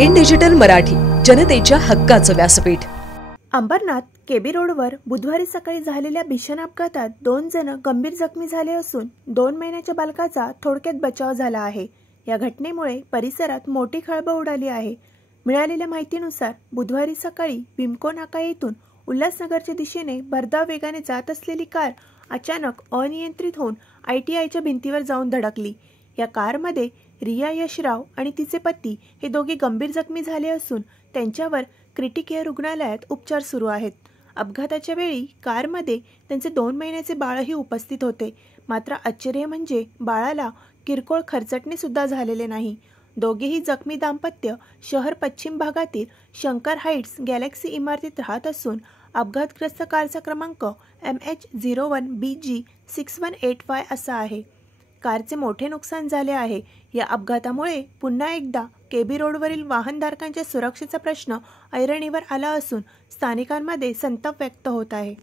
In digital Marathi, जनतेच्या हक्काचं व्यासपीठ. अंबरनाथ केबी रोडवर बुधवारी सकाळी झालेल्या भीषण अपघातात 2 जण गंभीर जखमी झाले असून 2 महिन्याच्या बालकाचा थोडक्यात बचाव झाला आहे. या घटनेमुळे परिसरात मोठी खळबळ उडाली आहे. मिळालेल्या माहितीनुसार बुधवारी सकाळी बिमको नाका येथून उल्हासनगरच्या दिशेने भरधाव वेगाने जात असलेली कार अचानक अनियंत्रित होऊन ITIच्या भिंतीवर जाऊन धडकली. या कारमध्ये रिया यशराव आणि तिचे पती हे दोघे गंभीर जखमी झाले असून त्यांच्यावर क्रिटिक केअर रुग्णालयात उपचार सुरू आहेत. अपघाताच्या वेळी कारमध्ये त्यांचे 2 महिन्याचे बाळही उपस्थित होते. मात्र आश्चर्य म्हणजे बाळाला किरकोळ खरचटणे सुद्धा झालेले नाही. दोघेही जखमी दाम्पत्य शहर पश्चिम भागातील शंकर हाईट्स गॅलेक्सी इमारतीत राहत असून अपघातग्रस्त कारचा क्रमांक MH01BG6185 असा आहे. कारचे मोठे नुकसान झाले आहे. या अपघातामुळे पुन्हा एकदा केबी रोडवरील वाहनधारकांच्या सुरक्षेचा प्रश्न ऐरणीवर आला असून स्थानिकांमध्ये संताप व्यक्त होत आहे.